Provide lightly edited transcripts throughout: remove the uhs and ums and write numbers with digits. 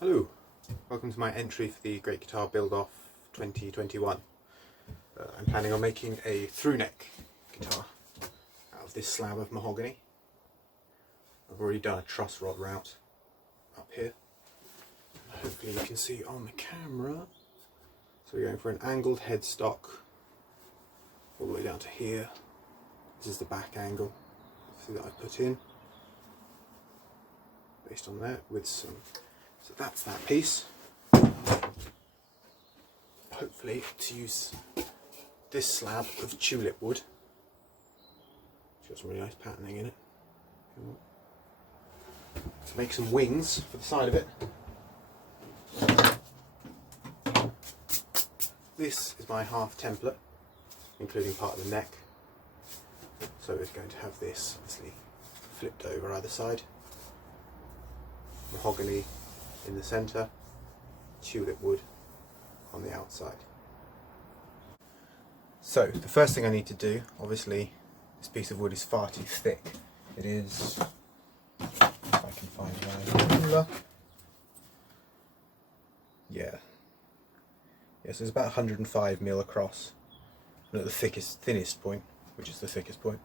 Hello, welcome to my entry for the Great Guitar Build Off 2021. I'm planning on making a through neck guitar out of this slab of mahogany. I've already done a truss rod route up here. Hopefully you can see on the camera. So we're going for an angled headstock all the way down to here. This is the back angle that I put in based on that with some. So that's that piece. Hopefully to use this slab of tulip wood. It's got some really nice patterning in it. To make some wings for the side of it. This is my half template, including part of the neck. So it's going to have this obviously flipped over either side. Mahogany in the centre, tulip wood on the outside. So the first thing I need to do, obviously this piece of wood is far too thick. It is, if I can find my ruler, yes, it's about 105mm across, and at the thinnest point, which is the thickest point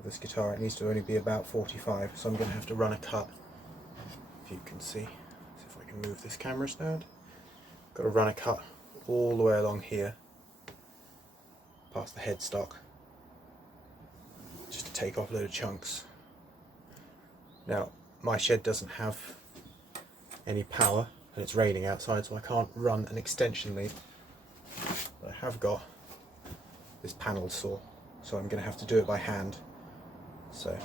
of this guitar, it needs to only be about 45, so I'm going to have to run a cut, if you can see. If I can move this camera stand, got to run a cut all the way along here past the headstock just to take off a load of chunks. Now my shed doesn't have any power and it's raining outside, so I can't run an extension lead, but I have got this panel saw, so I'm going to have to do it by hand. So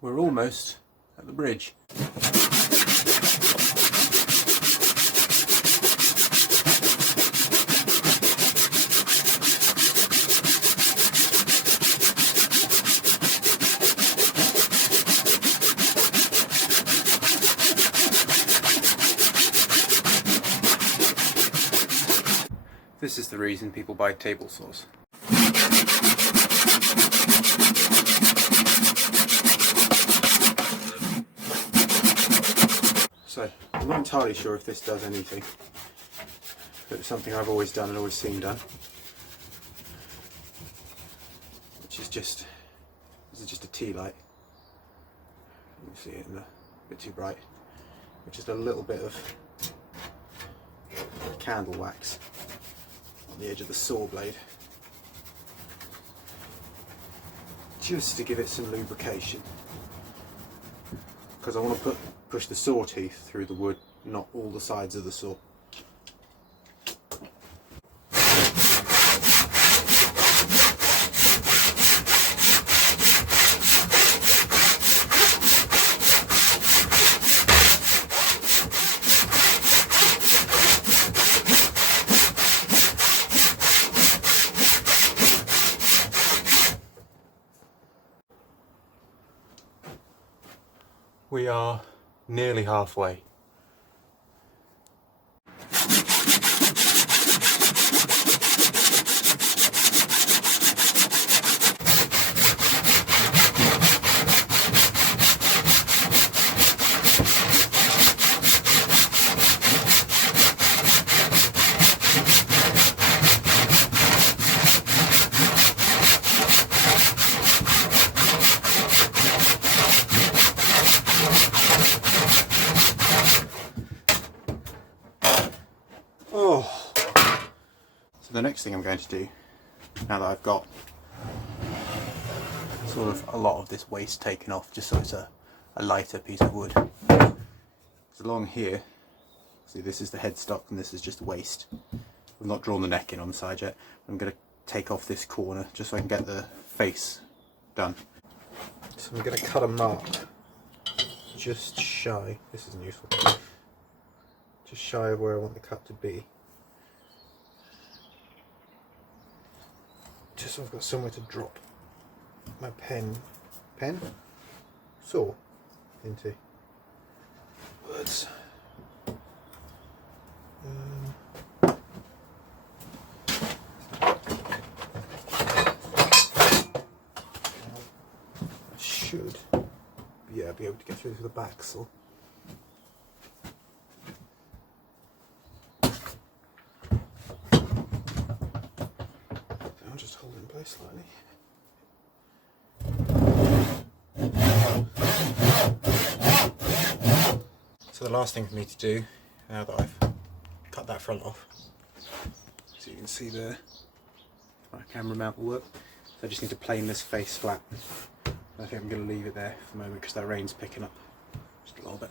we're almost at the bridge. This is the reason people buy table saws. So, I'm not entirely sure if this does anything, but it's something I've always done and always seen done, which is just, this is just a tea light. You can see it in a bit too bright, which is a little bit of candle wax on the edge of the saw blade, just to give it some lubrication, because I want to push the saw teeth through the wood, not all the sides of the saw. We are nearly halfway. So the next thing I'm going to do, now that I've got sort of a lot of this waste taken off, just so it's a lighter piece of wood, is along here, see this is the headstock and this is just waste. I've not drawn the neck in on the side yet. I'm going to take off this corner just so I can get the face done. So I'm going to cut a mark just shy, this isn't useful, just shy of where I want the cut to be. Just so I've got somewhere to drop my saw into. Words. I should be able to get through to the back saw. Just hold it in place slightly. So the last thing for me to do, now that I've cut that front off, so you can see there, my camera mount will work. So I just need to plane this face flat. I think I'm going to leave it there for the moment because that rain's picking up just a little bit.